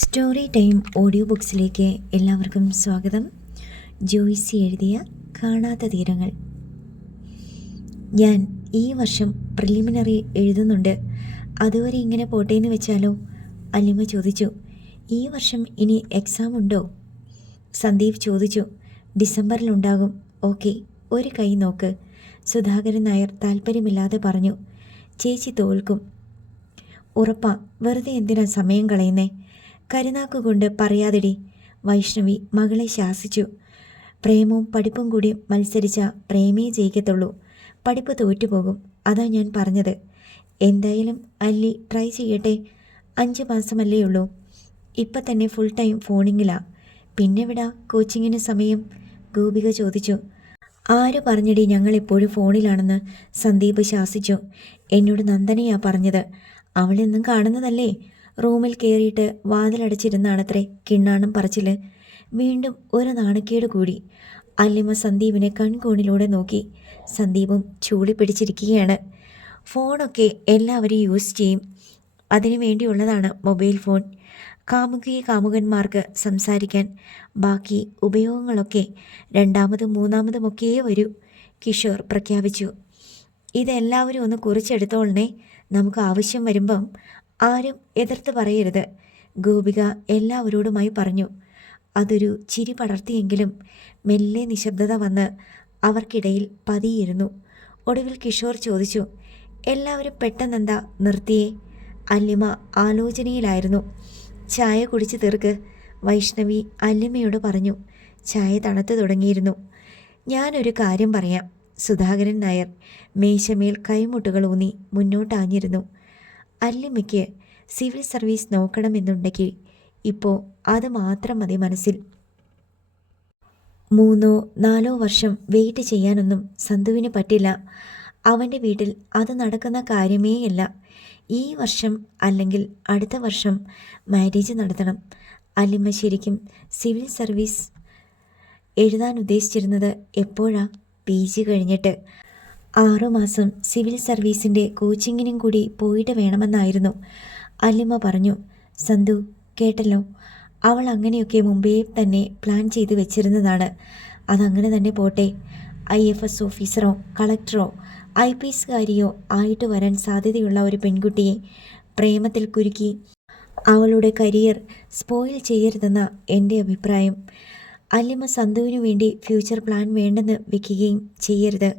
Story time audio ബുക്സിലേക്ക് എല്ലാവർക്കും സ്വാഗതം. ജോയ്സി എഴുതിയ കാണാത്ത തീരങ്ങൾ. ഞാൻ ഈ വർഷം പ്രിലിമിനറി എഴുതുന്നുണ്ട്. അതുവരെ ഇങ്ങനെ പോട്ടേന്ന് വെച്ചാലോ? അല്ലിമ ചോദിച്ചു. ഈ വർഷം ഇനി എക്സാം ഉണ്ടോ? സന്ദീപ് ചോദിച്ചു. ഡിസംബറിലുണ്ടാകും. ഓക്കെ, ഒരു കൈ നോക്ക്. സുധാകരൻ നായർ താല്പര്യമില്ലാതെ പറഞ്ഞു. ചേച്ചി തോൽക്കും. ഉറപ്പാ. വെറുതെ എന്തിനാ സമയം കളയുന്നേ? കരുനാക്കുകൊണ്ട് പറയാതെടി. വൈഷ്ണവി മകളെ ശാസിച്ചു. പ്രേമവും പഠിപ്പും കൂടി മത്സരിച്ച പ്രേമയെ ജയിക്കത്തുള്ളൂ. പഠിപ്പ് തോറ്റുപോകും. അതാ ഞാൻ പറഞ്ഞത്. എന്തായാലും അല്ലി ട്രൈ ചെയ്യട്ടെ. 5 മാസമല്ലേ ഉള്ളൂ. ഇപ്പം തന്നെ ഫുൾ ടൈം ഫോണിങ്ങിലാ. പിന്നെ വിടാ കോച്ചിങ്ങിന് സമയം? ഗോപിക ചോദിച്ചു. ആര് പറഞ്ഞടി ഞങ്ങളെപ്പോഴും ഫോണിലാണെന്ന്? സന്ദീപ് ശാസിച്ചു. എന്നോട് നന്ദനയാ പറഞ്ഞത്. അവളെന്നും കാണുന്നതല്ലേ. റൂമിൽ കയറിയിട്ട് വാതിലടച്ചിരുന്നാണത്രേ കിണ്ണാണം പറച്ചില്. വീണ്ടും ഒരു നാണക്കേട് കൂടി. അല്ലിമ സന്ദീപിനെ കൺകോണിലൂടെ നോക്കി. സന്ദീപും ചൂളി പിടിച്ചിരിക്കുകയാണ്. ഫോണൊക്കെ എല്ലാവരും യൂസ് ചെയ്യും. അതിനു വേണ്ടിയുള്ളതാണ് മൊബൈൽ ഫോൺ. കാമുകന്മാർക്ക് സംസാരിക്കാൻ. ബാക്കി ഉപയോഗങ്ങളൊക്കെ രണ്ടാമതും മൂന്നാമതുമൊക്കെ വരൂ. കിഷോർ പ്രഖ്യാപിച്ചു. ഇതെല്ലാവരും ഒന്ന് കുറിച്ചെടുത്തോളണേ. നമുക്ക് ആവശ്യം വരുമ്പം ആരും എതിർത്ത് പറയരുത്. ഗോപിക എല്ലാവരോടുമായി പറഞ്ഞു. അതൊരു ചിരി പടർത്തിയെങ്കിലും മെല്ലെ നിശബ്ദത വന്ന് അവർക്കിടയിൽ പതിയിരുന്നു. ഒടുവിൽ കിഷോർ ചോദിച്ചു. എല്ലാവരും പെട്ടെന്നെന്താ നിർത്തിയേ? അല്ലിമ ആലോചനയിലായിരുന്നു. ചായ കുടിച്ച് തീർക്ക്, വൈഷ്ണവി അല്ലിമയോട് പറഞ്ഞു. ചായ തണുത്തു തുടങ്ങിയിരുന്നു. ഞാനൊരു കാര്യം പറയാം. സുധാകരൻ നായർ മേശമേൽ കൈമുട്ടുകൾ ഊന്നി മുന്നോട്ടാഞ്ഞിരുന്നു. അല്ലിമയ്ക്ക് സിവിൽ സർവീസ് നോക്കണമെന്നുണ്ടെങ്കിൽ ഇപ്പോൾ അത് മാത്രം മതി മനസ്സിൽ. 3-4 വർഷം വെയിറ്റ് ചെയ്യാനൊന്നും സന്തുവിന് പറ്റില്ല. അവൻ്റെ വീട്ടിൽ അത് നടക്കുന്ന കാര്യമേയല്ല. ഈ വർഷം അല്ലെങ്കിൽ അടുത്ത വർഷം മാരേജ് നടത്തണം. അല്ലിമ ശരിക്കും സിവിൽ സർവീസ് എഴുതാൻ ഉദ്ദേശിച്ചിരുന്നത് എപ്പോഴാ? PG കഴിഞ്ഞിട്ട് 6 മാസം സിവിൽ സർവീസിൻ്റെ കോച്ചിങ്ങിനും കൂടി പോയിട്ട് വേണമെന്നായിരുന്നു. അല്ലിമ പറഞ്ഞു. സന്തു കേട്ടല്ലോ. അവൾ അങ്ങനെയൊക്കെ മുമ്പേ തന്നെ പ്ലാൻ ചെയ്ത് വെച്ചിരുന്നതാണ്. അതങ്ങനെ തന്നെ പോട്ടെ. IFS ഓഫീസറോ കളക്ടറോ IPSകാരിയോ ആയിട്ട് വരാൻ സാധ്യതയുള്ള ഒരു പെൺകുട്ടിയെ പ്രേമത്തിൽ കുരുക്കി അവളുടെ കരിയർ സ്പോയിൽ ചെയ്യരുതെന്ന എൻ്റെ അഭിപ്രായം. അല്ലിമ സന്തുവിനു വേണ്ടി ഫ്യൂച്ചർ പ്ലാൻ വേണ്ടെന്ന് വെക്കുകയും ചെയ്യരുത്.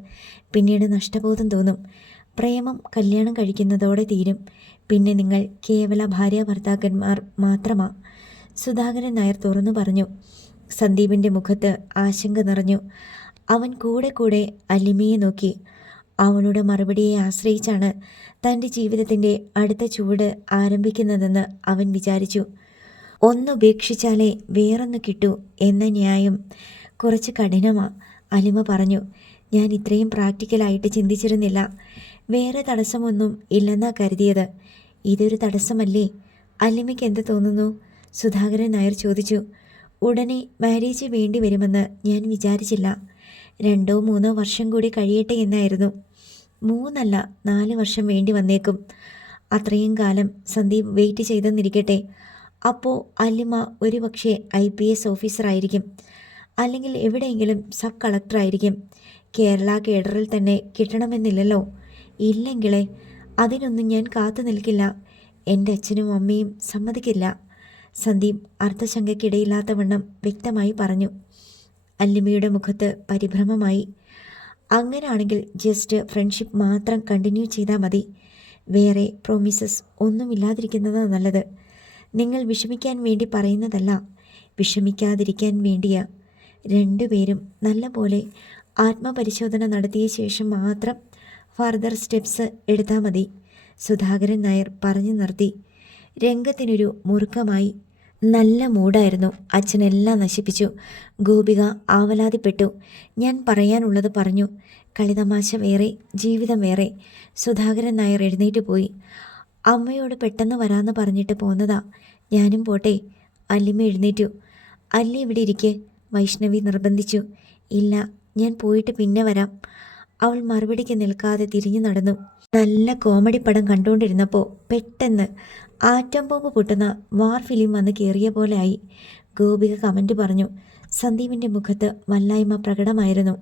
പിന്നീട് നഷ്ടബോധം തോന്നും. പ്രേമം കല്യാണം കഴിക്കുന്നതോടെ തീരും. പിന്നെ നിങ്ങൾ കേവല ഭാര്യ ഭർത്താക്കന്മാർ മാത്രമാ. സുധാകരൻ നായർ തുറന്നു പറഞ്ഞു. സന്ദീപിൻ്റെ മുഖത്ത് ആശങ്ക നിറഞ്ഞു. അവൻ കൂടെ കൂടെ അല്ലിമയെ നോക്കി. അവളുടെ മറുപടിയെ ആശ്രയിച്ചാണ് തൻ്റെ ജീവിതത്തിൻ്റെ അടുത്ത ചുവട് ആരംഭിക്കുന്നതെന്ന് അവൻ വിചാരിച്ചു. ഒന്നുപേക്ഷിച്ചാലേ വേറൊന്ന് കിട്ടൂ എന്ന ന്യായം കുറച്ച് കഠിനമാ. അലിമ പറഞ്ഞു. ഞാൻ ഇത്രയും പ്രാക്ടിക്കലായിട്ട് ചിന്തിച്ചിരുന്നില്ല. വേറെ തടസ്സമൊന്നും ഇല്ലെന്നാ കരുതിയത്. ഇതൊരു തടസ്സമല്ലേ? അല്ലിമയ്ക്ക് എന്ത് തോന്നുന്നു? സുധാകരൻ നായർ ചോദിച്ചു. ഉടനെ മാരേജ് വേണ്ടി വരുമെന്ന് ഞാൻ വിചാരിച്ചില്ല. 2-3 വർഷം കൂടി കഴിയട്ടെ എന്നായിരുന്നു. 3 അല്ല 4 വർഷം വേണ്ടി വന്നേക്കും. അത്രയും കാലം സന്ദീപ് വെയിറ്റ് ചെയ്തെന്നിരിക്കട്ടെ. അപ്പോൾ അല്ലിമ ഒരുപക്ഷെ IPS ഓഫീസറായിരിക്കും. അല്ലെങ്കിൽ എവിടെയെങ്കിലും സബ് കളക്ടറായിരിക്കും. കേരള കേഡറിൽ തന്നെ കിട്ടണമെന്നില്ലല്ലോ. ഇല്ലെങ്കിലേ അതിനൊന്നും ഞാൻ കാത്തു നിൽക്കില്ല. എൻ്റെ അച്ഛനും അമ്മയും സമ്മതിക്കില്ല. സന്ദീപ് അർത്ഥശങ്കയ്ക്കിടയില്ലാത്തവണ്ണം വ്യക്തമായി പറഞ്ഞു. അല്ലിമയുടെ മുഖത്ത് പരിഭ്രമമായി. അങ്ങനെയാണെങ്കിൽ ജസ്റ്റ് ഫ്രണ്ട്ഷിപ്പ് മാത്രം കണ്ടിന്യൂ ചെയ്താൽ മതി. വേറെ പ്രോമിസസ് ഒന്നുമില്ലാതിരിക്കുന്നതാണ് നല്ലത്. നിങ്ങൾ വിഷമിക്കാൻ വേണ്ടി പറയുന്നതല്ല, വിഷമിക്കാതിരിക്കാൻ വേണ്ടിയാ. 2 പേരും നല്ല പോലെ ആത്മപരിശോധന നടത്തിയ ശേഷം മാത്രം ഫർദർ സ്റ്റെപ്സ് എടുത്താൽ മതി. സുധാകരൻ നായർ പറഞ്ഞു നിർത്തി. രംഗത്തിനൊരു മുറുക്കമായി. നല്ല മൂടായിരുന്നു. അച്ഛനെല്ലാം നശിപ്പിച്ചു. ഗോപിക ആവലാതിപ്പെട്ടു. ഞാൻ പറയാനുള്ളത് പറഞ്ഞു. കളിതമാശ വേറെ, ജീവിതം വേറെ. സുധാകരൻ നായർ എഴുന്നേറ്റ് പോയി. അമ്മയോട് പെട്ടെന്ന് വരാമെന്ന് പറഞ്ഞിട്ട് പോന്നതാ. ഞാനും പോട്ടെ. അല്ലിമ എഴുന്നേറ്റു. അല്ലി ഇവിടെ ഇരിക്കെ, വൈഷ്ണവി നിർബന്ധിച്ചു. ഇല്ല, ഞാൻ പോയിട്ട് പിന്നെ വരാം. അവൾ മറുപടിക്ക് നിൽക്കാതെ തിരിഞ്ഞു നടന്നു. നല്ല കോമഡി പടം കണ്ടുകൊണ്ടിരുന്നപ്പോൾ പെട്ടെന്ന് ആറ്റം ബോംബ് പൊട്ടുന്ന വാർ ഫിലിം വന്ന് കയറിയ പോലെ ആയി. ഗോപിക കമൻറ്റ് പറഞ്ഞു. സന്ദീപിൻ്റെ മുഖത്ത് വല്ലായ്മ പ്രകടമായിരുന്നു.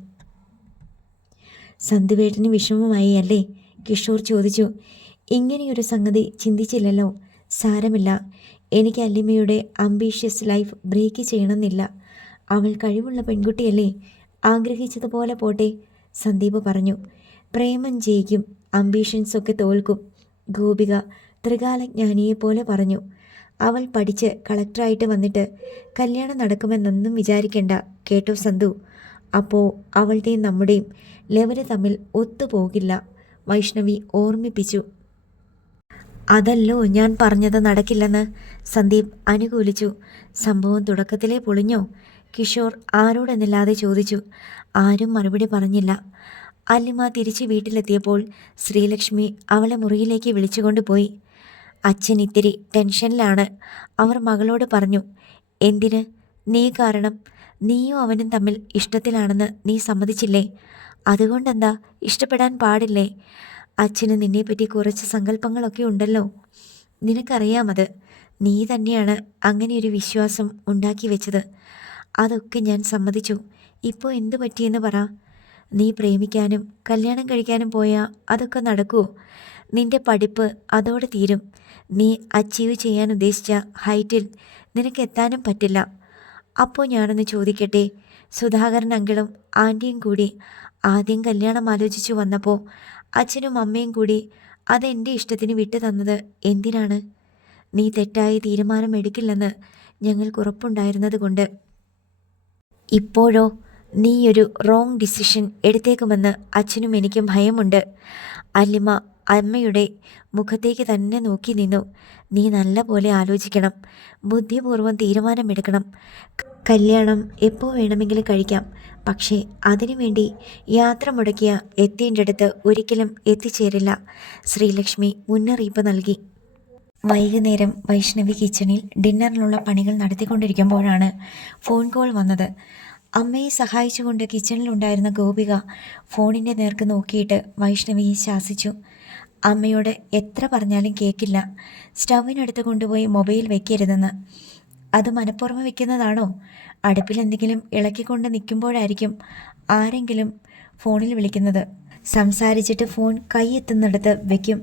സന്ദീപേട്ടന് വിഷമമായി അല്ലേ? കിഷോർ ചോദിച്ചു. ഇങ്ങനെയൊരു സംഗതി ചിന്തിച്ചില്ലല്ലോ. സാരമില്ല, എനിക്ക് അല്ലിമയുടെ അംബീഷ്യസ് ലൈഫ് ബ്രേക്ക് ചെയ്യണമെന്നില്ല. അവൾ കഴിവുള്ള പെൺകുട്ടിയല്ലേ, ആഗ്രഹിച്ചതുപോലെ പോട്ടെ, സന്ദീപ് പറഞ്ഞു. പ്രേമം ജയിക്കും, അംബീഷൻസൊക്കെ തോൽക്കും, ഗോപിക ത്രികാലജ്ഞാനിയെപ്പോലെ പറഞ്ഞു. അവൾ പഠിച്ച് കളക്ടറായിട്ട് വന്നിട്ട് കല്യാണം നടക്കുമെന്നൊന്നും വിചാരിക്കണ്ട കേട്ടോ സന്തു. അപ്പോൾ അവളുടെയും നമ്മുടെയും ലെവല് തമ്മിൽ ഒത്തുപോകില്ല, വൈഷ്ണവി ഓർമ്മിപ്പിച്ചു. അതല്ലോ ഞാൻ പറഞ്ഞത് നടക്കില്ലെന്ന് സന്ദീപ് അനുകൂലിച്ചു. സംഭവം തുടക്കത്തിലേ പൊളിഞ്ഞോ? കിഷോർ ആരോടെന്നില്ലാതെ ചോദിച്ചു. ആരും മറുപടി പറഞ്ഞില്ല. അല്ലിമ തിരിച്ച് വീട്ടിലെത്തിയപ്പോൾ ശ്രീലക്ഷ്മി അവളെ മുറിയിലേക്ക് വിളിച്ചുകൊണ്ടുപോയി. അച്ഛൻ ഇത്തിരി ടെൻഷനിലാണ്, അവർ മകളോട് പറഞ്ഞു. എന്തിന്? നീ കാരണം. നീയും അവനും തമ്മിൽ ഇഷ്ടത്തിലാണെന്ന് നീ സമ്മതിച്ചില്ലേ? അതുകൊണ്ടെന്താ ഇഷ്ടപ്പെടാൻ പാടില്ലേ? അച്ഛന് നിന്നെപ്പറ്റി കുറച്ച് സങ്കല്പങ്ങളൊക്കെ ഉണ്ടല്ലോ, നിനക്കറിയാമത്. നീ തന്നെയാണ് അങ്ങനെയൊരു വിശ്വാസം ഉണ്ടാക്കി വെച്ചത്. അതൊക്കെ ഞാൻ സമ്മതിച്ചു. ഇപ്പോൾ എന്തു പറ്റിയെന്ന് പറ. നീ പ്രേമിക്കാനും കല്യാണം കഴിക്കാനും പോയാൽ അതൊക്കെ നടക്കുമോ? നിന്റെ പഠിപ്പ് അതോടെ തീരും. നീ അച്ചീവ് ചെയ്യാൻ ഉദ്ദേശിച്ച ഹൈറ്റിൽ നിനക്ക് എത്താനും പറ്റില്ല. അപ്പോൾ ഞാനൊന്ന് ചോദിക്കട്ടെ, സുധാകരൻ അങ്കിളും ആൻറ്റിയും കൂടി ആദ്യം കല്യാണം ആലോചിച്ചു വന്നപ്പോൾ അച്ഛനും അമ്മയും കൂടി അതെൻ്റെ ഇഷ്ടത്തിന് വിട്ടു തന്നത് എന്തിനാണ്? നീ തെറ്റായ തീരുമാനം എടുക്കില്ലെന്ന് ഞങ്ങൾക്ക് ഉറപ്പുണ്ടായിരുന്നത് കൊണ്ട്. ഇപ്പോഴോ നീയൊരു റോങ് ഡിസിഷൻ എടുത്തേക്കുമെന്ന് അച്ഛനും എനിക്കും ഭയമുണ്ട്. അല്ലിമ അമ്മയുടെ മുഖത്തേക്ക് തന്നെ നോക്കി നിന്നു. നീ നല്ല പോലെ ആലോചിക്കണം, ബുദ്ധിപൂർവ്വം തീരുമാനമെടുക്കണം. കല്യാണം എപ്പോൾ വേണമെങ്കിലും കഴിക്കാം, പക്ഷേ അതിനുവേണ്ടി യാത്ര മുടക്കിയ എത്തേണ്ടടുത്ത് ഒരിക്കലും എത്തിച്ചേരില്ല, ശ്രീലക്ഷ്മി മുന്നറിയിപ്പ് നൽകി. വൈകുന്നേരം വൈഷ്ണവി കിച്ചണിൽ ഡിന്നറിനുള്ള പണികൾ നടത്തിക്കൊണ്ടിരിക്കുമ്പോഴാണ് ഫോൺ കോൾ വന്നത്. അമ്മയെ സഹായിച്ചുകൊണ്ട് കിച്ചണിലുണ്ടായിരുന്ന ഗോപിക ഫോണിൻ്റെ നേർക്ക് നോക്കിയിട്ട് വൈഷ്ണവിയെ ശാസിച്ചു. അമ്മയോട് എത്ര പറഞ്ഞാലും കേൾക്കില്ല, സ്റ്റൗവിനടുത്ത് കൊണ്ടുപോയി മൊബൈൽ വെക്കരുതെന്ന്. അത് മനഃപൂർവ്വം വെക്കുന്നതാണോ? അടുപ്പിൽ എന്തെങ്കിലും ഇളക്കിക്കൊണ്ട് നിൽക്കുമ്പോഴായിരിക്കും ആരെങ്കിലും ഫോണിൽ വിളിക്കുന്നത്. സംസാരിച്ചിട്ട് ഫോൺ കൈയെത്തുന്നിടത്ത് വെക്കും.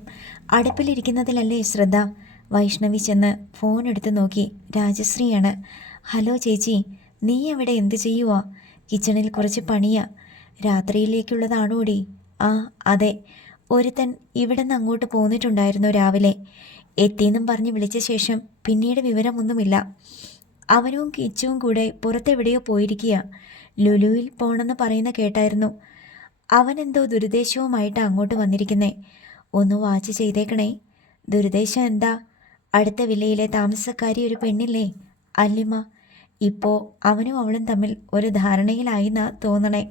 അടുപ്പിലിരിക്കുന്നതിലല്ലേ ശ്രദ്ധ. വൈഷ്ണവി ചെന്ന് ഫോൺ എടുത്ത് നോക്കി. രാജശ്രീയാണ്. ഹലോ ചേച്ചി, നീ എവിടെ? എന്ത് ചെയ്യുവാ? കിച്ചണിൽ കുറച്ച് പണിയാ. രാത്രിയിലേക്കുള്ളതാണോടി? ആ അതെ, ഒരുത്തൻ ഇവിടെ നിന്ന് അങ്ങോട്ട് പോന്നിട്ടുണ്ടായിരുന്നു രാവിലെ. എത്തിയെന്നും പറഞ്ഞ് വിളിച്ച ശേഷം പിന്നീട് വിവരമൊന്നുമില്ല. അവനും കിച്ചുവും കൂടെ പുറത്തെവിടെയോ പോയിരിക്കുക. ലുലുവിൽ പോണെന്ന് പറയുന്ന കേട്ടായിരുന്നു. അവനെന്തോ ദുരുദ്ദേശവുമായിട്ട് അങ്ങോട്ട് വന്നിരിക്കുന്നേ. ഒന്ന് വാച്ച് ചെയ്തേക്കണേ. ദുരുദ്ദേശം എന്താ? അടുത്ത വില്ലയിലെ താമസക്കാരി ഒരു പെണ്ണില്ലേ, അല്ലിമ. ഇപ്പോൾ അവനും അവളും തമ്മിൽ ഒരു ധാരണയിലായിന്നാ തോന്നണേ.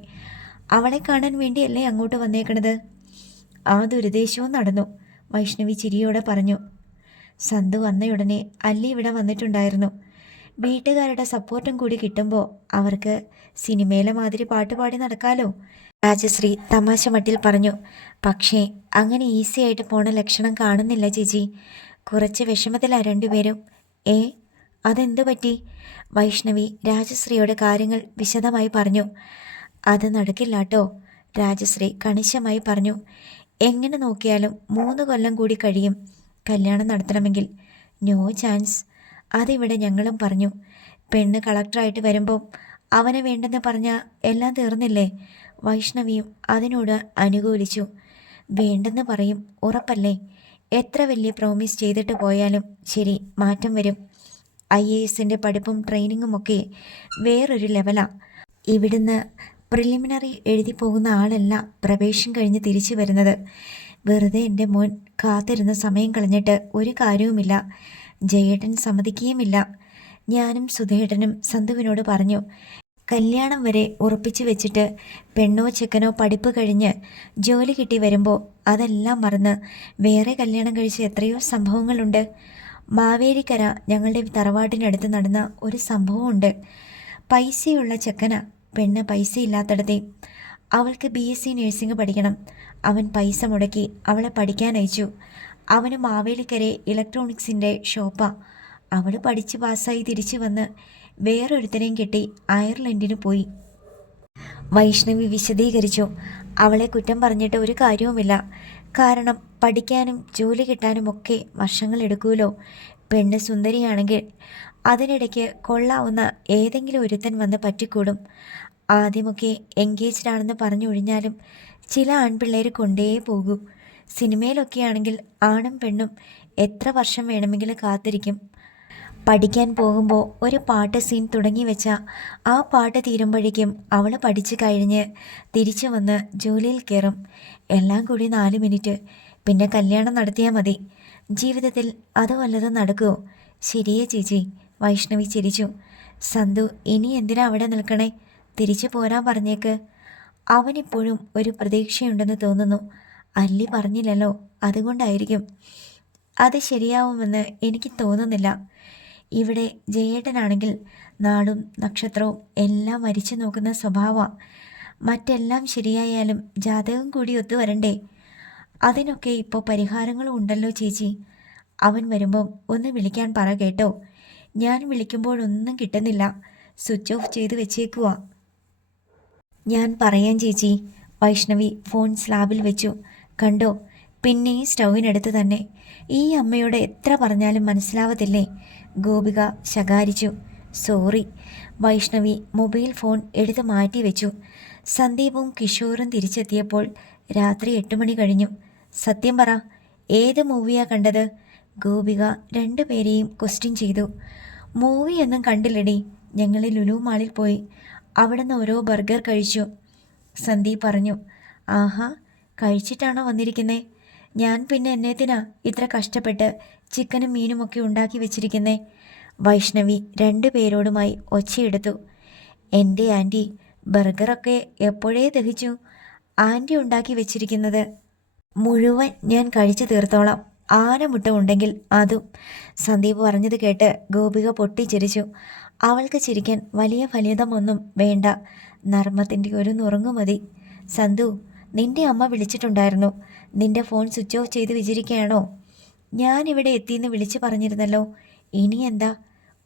അവളെ കാണാൻ വേണ്ടിയല്ലേ അങ്ങോട്ട് വന്നേക്കണത്. ആ ദുരുദ്ദേശവും നടന്നു, വൈഷ്ണവി ചിരിയോടെ പറഞ്ഞു. സന്തു വന്നയുടനെ അല്ലി ഇവിടെ വന്നിട്ടുണ്ടായിരുന്നു. വീട്ടുകാരുടെ സപ്പോർട്ടും കൂടി കിട്ടുമ്പോൾ അവർക്ക് സിനിമയിലെ മാതിരി പാട്ടുപാടി നടക്കാലോ, രാജശ്രീ തമാശ മട്ടിൽ പറഞ്ഞു. പക്ഷേ അങ്ങനെ ഈസി ആയിട്ട് പോണ ലക്ഷണം കാണുന്നില്ല ചേച്ചി. കുറച്ച് വിഷമത്തിലാണ് രണ്ടുപേരും. അതെന്തു പറ്റി? വൈഷ്ണവി രാജശ്രീയോട് കാര്യങ്ങൾ വിശദമായി പറഞ്ഞു. അത് നടക്കില്ലാട്ടോ, രാജശ്രീ കണിശമായി പറഞ്ഞു. എങ്ങനെ നോക്കിയാലും 3 കൊല്ലം കൂടി കഴിയും കല്യാണം നടത്തണമെങ്കിൽ. No chance. അതിവിടെ ഞങ്ങളും പറഞ്ഞു. പെണ്ണ് കളക്ടറായിട്ട് വരുമ്പം അവനെ വേണ്ടെന്ന് പറഞ്ഞാൽ എല്ലാം തീർന്നില്ലേ? വൈഷ്ണവിയും അതിനോട് അനുകൂലിച്ചു. വേണ്ടെന്ന് പറയും, ഉറപ്പല്ലേ? എത്ര വലിയ പ്രോമിസ് ചെയ്തിട്ട് പോയാലും ശരി, മാറ്റം വരും. IASൻ്റെ പഠിപ്പും ട്രെയിനിങ്ങും ഒക്കെ വേറൊരു ലെവലാണ്. ഇവിടുന്ന് പ്രിലിമിനറി എഴുതി പോകുന്ന ആളല്ല പ്രവേശം കഴിഞ്ഞ് തിരിച്ചു വരുന്നത്. വെറുതെ എൻ്റെ മോൻ കാത്തിരുന്ന സമയം കളഞ്ഞിട്ട് ഒരു കാര്യവുമില്ല. ജയേട്ടൻ സമ്മതിക്കുകയുമില്ല. ഞാനും സുധേട്ടനും സന്തുവിനോട് പറഞ്ഞു. കല്യാണം വരെ ഉറപ്പിച്ചു വെച്ചിട്ട് പെണ്ണോ ചെക്കനോ പഠിപ്പ് കഴിഞ്ഞ് ജോലി കിട്ടി വരുമ്പോൾ അതെല്ലാം മറന്ന് വേറെ കല്യാണം കഴിച്ച എത്രയോ സംഭവങ്ങളുണ്ട്. മാവേലിക്കര ഞങ്ങളുടെ തറവാട്ടിനടുത്ത് നടന്ന ഒരു സംഭവമുണ്ട്. പൈസയുള്ള ചെക്കന, പെണ്ണ് പൈസ ഇല്ലാത്തടത്തെ. അവൾക്ക് BSc നഴ്സിംഗ് പഠിക്കണം. അവൻ പൈസ മുടക്കി അവളെ പഠിക്കാൻ അയച്ചു. അവന് മാവേലിക്കരെ ഇലക്ട്രോണിക്സിൻ്റെ ഷോപ്പാ. അവൾ പഠിച്ച് പാസ്സായി തിരിച്ചു വന്ന് വേറൊരുത്തനെയും കെട്ടി അയർലൻഡിന് പോയി. വൈഷ്ണവി വിശദീകരിച്ചു. അവളെ കുറ്റം പറഞ്ഞിട്ട് ഒരു കാര്യവുമില്ല. കാരണം പഠിക്കാനും ജോലി കിട്ടാനുമൊക്കെ വർഷങ്ങളെടുക്കുമല്ലോ. പെണ്ണ് സുന്ദരിയാണെങ്കിൽ അതിനിടയ്ക്ക് കൊള്ളാവുന്ന ഏതെങ്കിലും ഒരുത്തൻ വന്ന് പറ്റിക്കൂടും. ആദ്യമൊക്കെ എൻഗേജ്ഡ് ആണെന്ന് പറഞ്ഞൊഴിഞ്ഞാലും ചില ആൺപിള്ളേർ കൊണ്ടേ പോകൂ. സിനിമയിലൊക്കെയാണെങ്കിൽ ആണും പെണ്ണും എത്ര വർഷം വേണമെങ്കിലും കാത്തിരിക്കും. പഠിക്കാൻ പോകുമ്പോൾ ഒരു പാട്ട് സീൻ തുടങ്ങി വെച്ചാൽ ആ പാട്ട് തീരുമ്പോഴേക്കും അവൾ പഠിച്ചു കഴിഞ്ഞ് തിരിച്ചു വന്ന് ജോലിയിൽ കയറും. എല്ലാം കൂടി 4 മിനിറ്റ്. പിന്നെ കല്യാണം നടത്തിയാൽ മതി. ജീവിതത്തിൽ അത് വല്ലതും നടക്കുമോ? ശരിയേ ചേച്ചി, വൈഷ്ണവി ചിരിച്ചു. സന്തു ഇനി എന്തിനാ അവിടെ നിൽക്കണേ? തിരിച്ചു പോരാൻ പറഞ്ഞേക്ക്. അവനിപ്പോഴും ഒരു പ്രതീക്ഷയുണ്ടെന്ന് തോന്നുന്നു. അല്ലി പറഞ്ഞില്ലല്ലോ, അതുകൊണ്ടായിരിക്കും. അത് ശരിയാവുമെന്ന് എനിക്ക് തോന്നുന്നില്ല. ഇവിടെ ജയേട്ടനാണെങ്കിൽ നാളും നക്ഷത്രവും എല്ലാം വരിച്ചു നോക്കുന്ന സ്വഭാവമാണ്. മറ്റെല്ലാം ശരിയായാലും ജാതകം കൂടി ഒത്തുവരണ്ടേ? അതിനൊക്കെ ഇപ്പോൾ പരിഹാരങ്ങളും ഉണ്ടല്ലോ ചേച്ചി. അവൻ വരുമ്പം ഒന്ന് വിളിക്കാൻ പറ കേട്ടോ. ഞാൻ വിളിക്കുമ്പോഴൊന്നും കിട്ടുന്നില്ല. സ്വിച്ച് ഓഫ് ചെയ്ത് വെച്ചേക്കുവാ. ഞാൻ പറയാം ചേച്ചി. വൈഷ്ണവി ഫോൺ സ്ലാബിൽ വെച്ചു. കണ്ടോ, പിന്നെയും സ്റ്റൗവിനടുത്ത് തന്നെ. ഈ അമ്മയോട് എത്ര പറഞ്ഞാലും മനസ്സിലാവത്തില്ലേ? ഗോപിക ശകാരിച്ചു. സോറി. വൈഷ്ണവി മൊബൈൽ ഫോൺ എടുത്ത് മാറ്റി വെച്ചു. സന്ദീപും കിഷോറും തിരിച്ചെത്തിയപ്പോൾ രാത്രി 8 മണി കഴിഞ്ഞു. സത്യം പറ, ഏത് മൂവിയാ കണ്ടത്? ഗോപിക രണ്ടുപേരെയും ക്വസ്റ്റ്യൻ ചെയ്തു. മൂവിയൊന്നും കണ്ടില്ലടി. ഞങ്ങൾ ലുലു മാളിൽ പോയി. അവിടുന്ന് ഓരോ ബർഗർ കഴിച്ചു. സന്ദീപ് പറഞ്ഞു. ആഹാ, കഴിച്ചിട്ടാണോ വന്നിരിക്കുന്നേ? ഞാൻ പിന്നെ എന്നേത്തിനാ ഇത്ര കഷ്ടപ്പെട്ട് ചിക്കനും മീനുമൊക്കെ ഉണ്ടാക്കി വെച്ചിരിക്കുന്നേ? വൈഷ്ണവി 2 പേരോടുമായി ഒച്ചയെടുത്തു. എൻ്റെ ആൻറ്റി, ബർഗറൊക്കെ എപ്പോഴേ ദഹിച്ചു. ആൻറ്റി ഉണ്ടാക്കി വെച്ചിരിക്കുന്നത് മുഴുവൻ ഞാൻ കഴിച്ചു തീർത്തോളാം. ആനമുട്ട ഉണ്ടെങ്കിൽ അതും. സന്ദീപ് പറഞ്ഞത് കേട്ട് ഗോപിക പൊട്ടിച്ചിരിച്ചു. അവൾക്ക് ചിരിക്കാൻ വലിയ ഫലിതമൊന്നും വേണ്ട. നർമ്മത്തിൻ്റെ ഒരു നുറുങ്ങു മതി. സന്തു, നിന്റെ അമ്മ വിളിച്ചിട്ടുണ്ടായിരുന്നു. നിന്റെ ഫോൺ സ്വിച്ച് ഓഫ് ചെയ്ത് വെച്ചിരിക്കുകയാണോ? ഞാനിവിടെ എത്തിയെന്ന് വിളിച്ചു പറഞ്ഞിരുന്നല്ലോ. ഇനി എന്താ?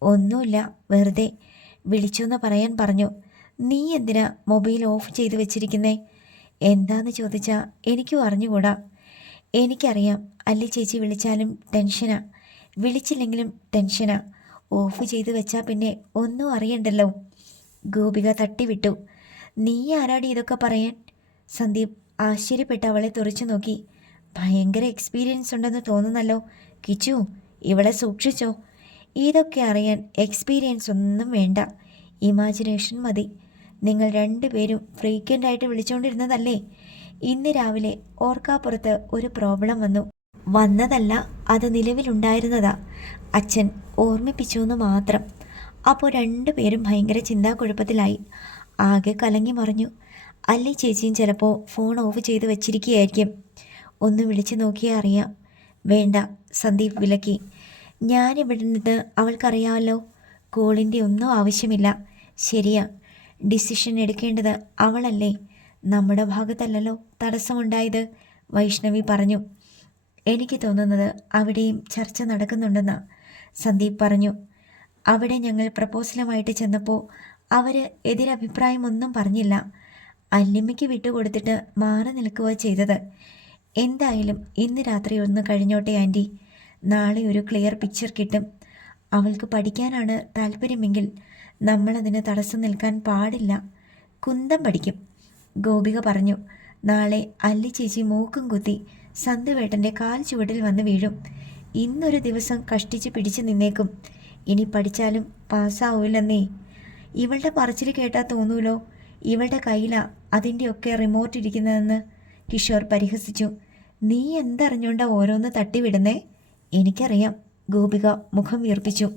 ഒന്നുമില്ല, വെറുതെ വിളിച്ചെന്ന് പറയാൻ പറഞ്ഞു. നീ എന്തിനാ മൊബൈൽ ഓഫ് ചെയ്ത് വെച്ചിരിക്കുന്നേ? എന്താന്ന് ചോദിച്ചാൽ എനിക്കും അറിഞ്ഞുകൂടാ. എനിക്കറിയാം, അല്ലി ചേച്ചി വിളിച്ചാലും ടെൻഷനാ, വിളിച്ചില്ലെങ്കിലും ടെൻഷനാ. ഓഫ് ചെയ്ത് വെച്ചാൽ പിന്നെ ഒന്നും അറിയണ്ടല്ലോ. ഗോപിക തട്ടിവിട്ടു. നീ ആരാടി ഇതൊക്കെ പറയാൻ? സന്ദീപ് ആശ്ചര്യപ്പെട്ട് അവളെ തുറച്ചു നോക്കി. ഭയങ്കര എക്സ്പീരിയൻസ് ഉണ്ടെന്ന് തോന്നുന്നല്ലോ. കിച്ചു, ഇവളെ സൂക്ഷിച്ചോ. ഇതൊക്കെ അറിയാൻ എക്സ്പീരിയൻസ് ഒന്നും വേണ്ട, ഇമാജിനേഷൻ മതി. നിങ്ങൾ 2 പേരും ഫ്രീക്വൻ്റായിട്ട് വിളിച്ചുകൊണ്ടിരുന്നതല്ലേ? ഇന്ന് രാവിലെ ഓർക്കാപ്പുറത്ത് ഒരു പ്രോബ്ലം വന്നതല്ല, അത് നിലവിലുണ്ടായിരുന്നതാ. അച്ഛൻ ഓർമ്മിപ്പിച്ചു എന്ന് മാത്രം. അപ്പോൾ 2 പേരും ഭയങ്കര ചിന്താക്കുഴപ്പത്തിലായി. ആകെ കലങ്ങി മറിഞ്ഞു. അല്ലി ചേച്ചിയും ചിലപ്പോൾ ഫോൺ ഓഫ് ചെയ്ത് വച്ചിരിക്കുകയായിരിക്കും. ഒന്ന് വിളിച്ചു നോക്കിയാൽ അറിയാം. വേണ്ട, സന്ദീപ് വിലക്കി. ഞാനിവിടെ നിന്ന് അവൾക്കറിയാമല്ലോ. കോളിൻ്റെ ഒന്നും ആവശ്യമില്ല. ശരിയാ, ഡിസിഷൻ എടുക്കേണ്ടത് അവളല്ലേ, നമ്മുടെ ഭാഗത്തല്ലല്ലോ തടസ്സമുണ്ടായത്. വൈഷ്ണവി പറഞ്ഞു. എനിക്ക് തോന്നുന്നത് അവിടെയും ചർച്ച നടക്കുന്നുണ്ടെന്ന് സന്ദീപ് പറഞ്ഞു. അവിടെ ഞങ്ങൾ പ്രപ്പോസലുമായിട്ട് ചെന്നപ്പോൾ അവർ എതിരഭിപ്രായമൊന്നും പറഞ്ഞില്ല. അല്ലിമ്മയ്ക്ക് വിട്ടുകൊടുത്തിട്ട് മാറി നിൽക്കുക ചെയ്തത്. എന്തായാലും ഇന്ന് രാത്രി ഒന്ന് കഴിഞ്ഞോട്ടെ ആൻറ്റി. നാളെ ഒരു ക്ലിയർ പിക്ചർ കിട്ടും. അവൾക്ക് പഠിക്കാനാണ് താല്പര്യമെങ്കിൽ നമ്മളതിന് തടസ്സം നിൽക്കാൻ പാടില്ല. കുന്തം പഠിക്കും. ഗോപിക പറഞ്ഞു. നാളെ അല്ലി ചേച്ചി മൂക്കും കുത്തി സന്തുവേട്ടൻ്റെ കാൽ ചുവട്ടിൽ വന്ന് വീഴും. ഇന്നൊരു ദിവസം കഷ്ടിച്ച് പിടിച്ചു നിന്നേക്കും. ഇനി പഠിച്ചാലും പാസ്സാവില്ലെന്നേ. ഇവളുടെ പറച്ചിൽ കേട്ടാൽ തോന്നൂലോ ഇവളുടെ കയ്യിലാ അതിൻ്റെയൊക്കെ റിമോട്ട് ഇരിക്കുന്നതെന്ന്. കിഷോർ പരിഹസിച്ചു. നീ എന്തറിഞ്ഞോണ്ടാ ഓരോന്ന് തട്ടിവിടുന്നേ? എനിക്കറിയാം. ഗോപിക മുഖം വീർപ്പിച്ചു.